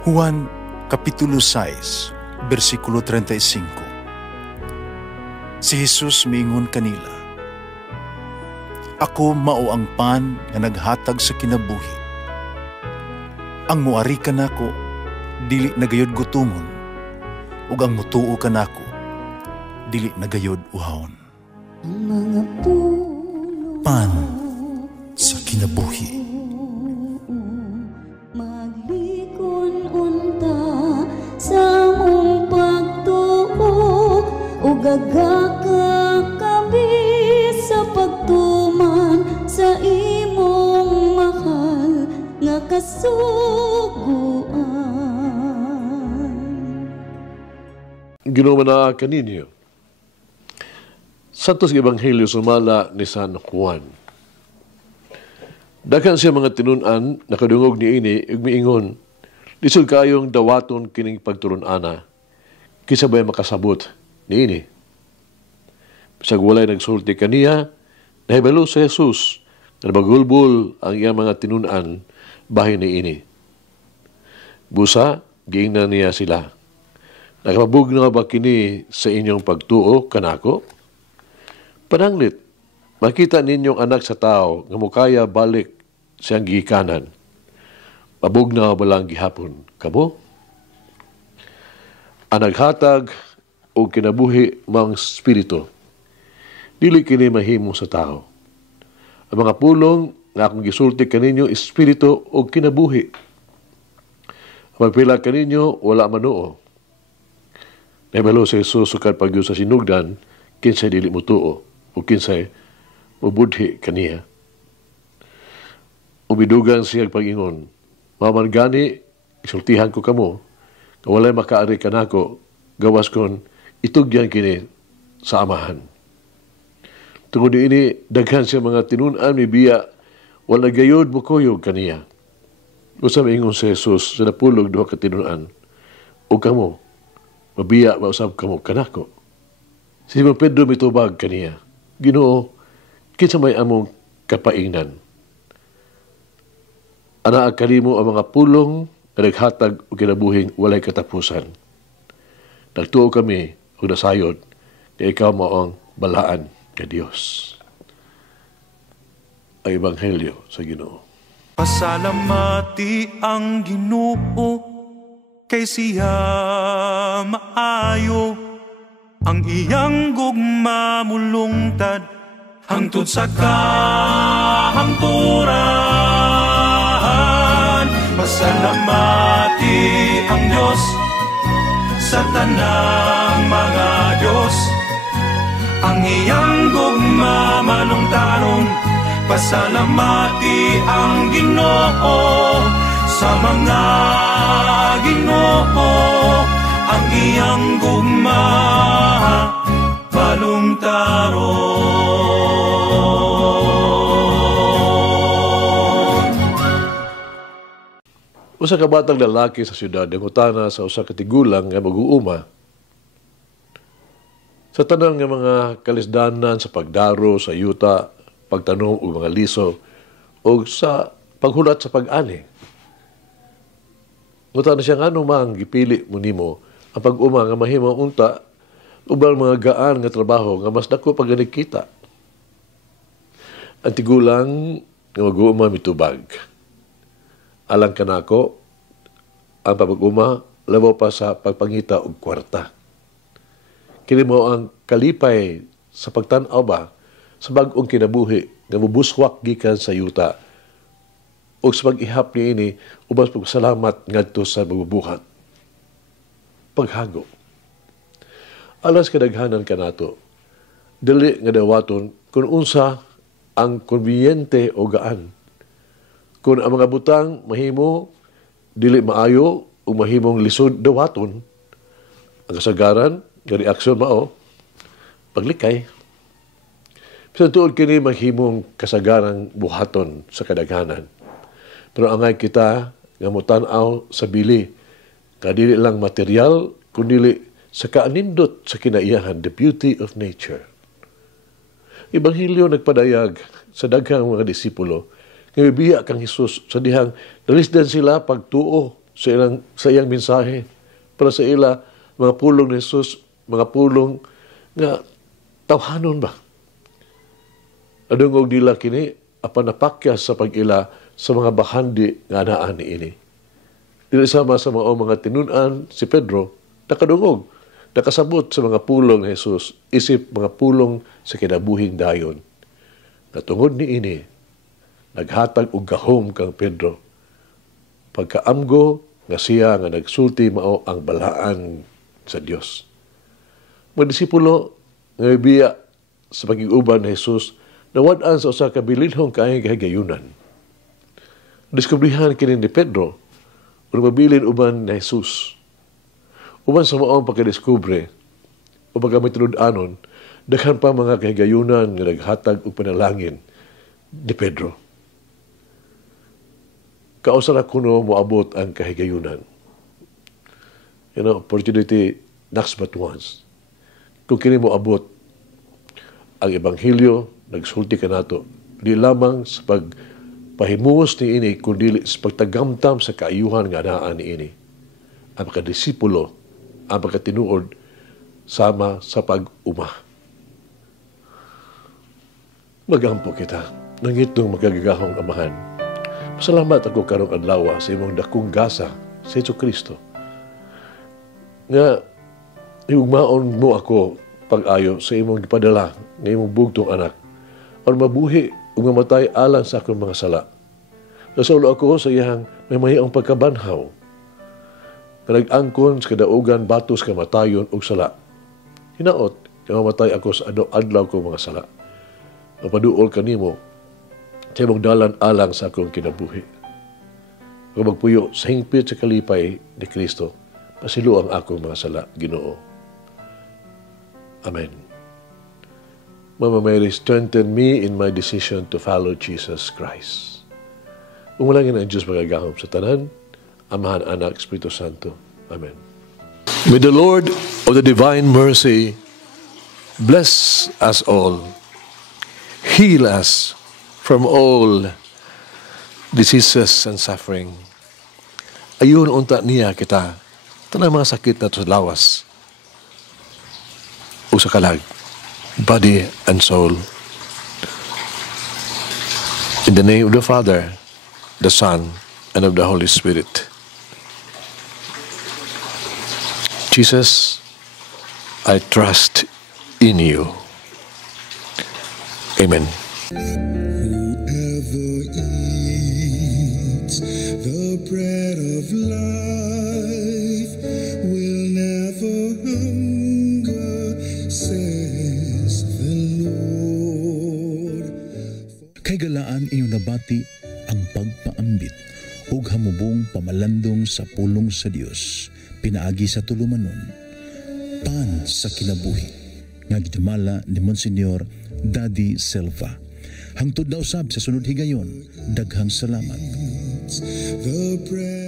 Juan Kapitulo 6, versikulo 35. Si Jesus miingon kanila, "Ako mao ang pan nga naghatag sa kinabuhi. Ang muari kanako dili nagayod gutomon, ug ang mutuo kanako dili nagayod uhawon." Pan sa kinabuhi. Sa mong pagtuo o gagakakabi sa pagtuman sa imong mahal nga kasuguan. Ginumana kaninyo Santos Ebanghelyo sumala ni San Juan. Daghan siya mga tinunan nakadungog ni ini ug miingon, lisod kayong dawaton kining pagtulon-ana, kisabay makasabot ni ini. Bisag walay nagsulti kaniya, nahibalo sa Jesus na nabagulbol ang iyang mga tinunan bahin ni ini. Busa, giingnan niya sila, "Nakapabug na ba kini sa inyong pagtuo kanako? Pananglit, makita ninyong anak sa tao nga mukaya balik siyang gikanan. Pabug na ba lang gihapon kamo? Ang naghatag o kinabuhi mang spirito, dili kini mahimo sa tao. Ang mga pulong nga akong gisulti kaninyo espiritu o kinabuhi. Ang magpila kaninyo wala manuo. Nahibalo sa Jesus sukad pagyo sa sinugdan, kinsay dili mutuo o kinsay mubudhi kaniya. Umidugan siya pag-ingon, "Maman gani, isultihan ko kamo, na walay makaari kanako, gawas kon itugyan kini sa amahan." Tungod ini, daghan siya mga tinunan ni biya, wala gayod mo koyog kaniya. Usab ingon si Jesus sa napulog duha ka tinunan, "O kamo, mabiya mausab kamo kanako." Si Simon Pedro mitubag kaniya, "Ginoo, kinsa may among kapaingnan? Ana kalimo ang mga pulong na naghatag o kinabuhing walay katapusan. Nagtuo kami o nasayod na ikaw mo ang balaan ka Diyos." Ang Ebanghelyo sa Ginoo. Pasalamati ang Ginoo kay siya maayo, ang iyang gugma mulungtad hangtod sa kahangturan. Pasalamati ang Diyos sa tanang mga Diyos, ang iyang gugma malungtaron. Pasalamati ang Ginoo sa mga Ginoo, ang iyang gugma malungtaron. Usa ka batang lalaki sa syudad nangutana sa usa ka tigulang nga mag-uuma sa tanang nga mga kalisdanan sa pagdaro sa yuta, pagtanong og mga liso o sa paghulat sa pag-ani. Ngutana siya, "Ngano mang gipili mo nimo ang pag-uma nga mahimo unta ubang mga gaan nga trabaho nga mas dako pag kita?" Ang tigulang nga mag-uuma mitubag, "Alang kanako, ang pag-uma labaw pa sa pagpangita og kwarta. Kini mo ang kalipay sa pagtan-aw ba sa bag-ong kinabuhi nga mubuswak gikan sa yuta o sa pag-ihap ni ini ubas pagsalamat ngadto sa magbubuhat. Paghago. Alas kadaghanan kanato, dili nga dawaton kung unsa ang konbiyente o gaan. Kung ang mga butang mahimo dili maayo o mahimong lisod dawaton, ang kasagaran nga reaksyon mao paglikay. Sa tuod kini mahimong kasagarang buhaton sa kadaghanan. Pero angay kita nga mutan-aw sa bili, nga dili lang material, kundi sa kaanindot sa kinaiyahan, the beauty of nature. Ebanghelyo nagpadayag sa daghang mga disipulo nga bibiya kang Hesus sa dihang nalisdan sila pagtuo sa iyang mensahe, para sa ila, mga pulong ni Jesus, mga pulong nga tawhanon ba? Adungog nila kini, apan napakyas sa pag-ila sa mga bahandi nga anaan ni ini. Dili sama sa mga tinunan si Pedro, nakadungog, nakasabot sa mga pulong ni Jesus, isip mga pulong sa kinabuhing dayon. Natungod ni ini, naghatag og gahom kang Pedro. Pagkaamgo nga siya nga nagsulti mao ang balaan sa Dios. Mga disipulo nga biya sa pag-iuban ni Jesus, nawad-an sa usa ka bilinhong kaayong kahigayunan. Diskubrihan kini ni Pedro kung mabilin uban ni Jesus. Uban sa maong pagkadiskubre o pagkamitinud-anon, daghan pa mga kahigayunan nga naghatag og panalangin ni Pedro. Kausa na kuno moabot ang kahigayunan. Opportunity knocks but once. Kung kini moabot ang Ebanghelyo, nagsulti ka nato, di lamang sa pagpahimuos ni ini, kundi sa pagtagamtam sa kaayuhan nga anaan ni ini. Ang pagkadisipulo, ang pagkatinuod, sama sa pag-uma. Magampo kita, nangitong magagagahong amahan. Salamat ako karong adlaw sa imong dakong gasa sa Jesucristo. Nga, iugmaon mo ako pag-ayo sa imong gipadala ng imong bugtong anak o mabuhi o mamatay alang sa akong mga sala. Nasulo ako sa iyang may mayang pagkabanhaw na nag-angkon sa kadaugan batos kamatayon o sala. Hinaot, mamatay ako sa adlaw ko mga sala. Mapaduol kanimo sa imong dalan alang sa akong kinabuhi. Kung magpuyo sa hingpit sa kalipay ni Kristo, pasilo ang akong mga sala, Ginoo. Amen. Mama Mary, strengthen me in my decision to follow Jesus Christ. Umulangin ang Diyos magagahom sa tanan, Amahan, Anak, Espiritu Santo. Amen. May the Lord of the divine mercy bless us all, heal us from all diseases and suffering. Ayun unta niya kita, tanang mga sakit na sa lawas o sa kalag, body and soul. In the name of the Father, the Son, and of the Holy Spirit. Jesus, I trust in you. Amen. Whoever eats the bread of life will never hunger, says the Lord. Kay galaan inyong nabati ang pagpaambit ug hamubong pamalandong sa pulong sa Dios, pinaagi sa tulumanon, pan sa kinabuhi, nga gidumala ni Monsignor Daddy Silva. Hangtod na usab sa sunod higayon, daghang salamat. The bread